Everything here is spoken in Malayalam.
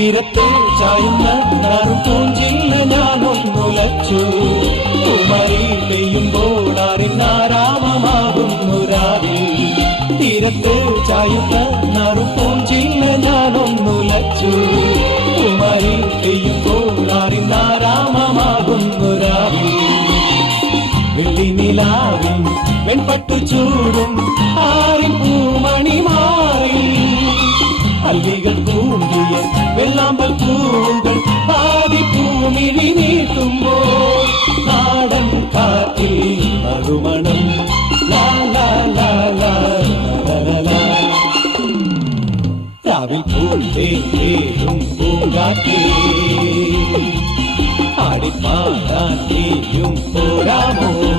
തീരത്ത് ചായുന്ന പൂഞ്ചില്ല ഞാനൊന്നുലച്ചു. കുമരി പെയ്യുമ്പോൾ അറിഞ്ഞാരാമമാകുന്നു രാവിൽ. തീരത്ത് ചായുന്ന പൂഞ്ചില്ല ഞാനൊന്നുലച്ചു. കുമരി പെയ്യുമ്പോൾ അറിഞ്ഞാരാമമാകുന്നു രാവിൽ. വെള്ളിനിലാവിൽ വെൺപട്ടു ചൂടും ആരിൻ പൂമണി മാറി. അല്ലികൾ കൂമ്പിയ വെള്ളാമ്പൽ പൂകൾ പാതിപ്പൂമിഴി നീട്ടുമ്പോൾ നാടൻ കാറ്റിൽ നറുമണം. ലാ ലാ ലാ ലാ ലാ. രാവിൽ പൂന്തേരും പൂങ്കാറ്റേ ആടിപ്പാടാൻ നീയും പോരാമോ.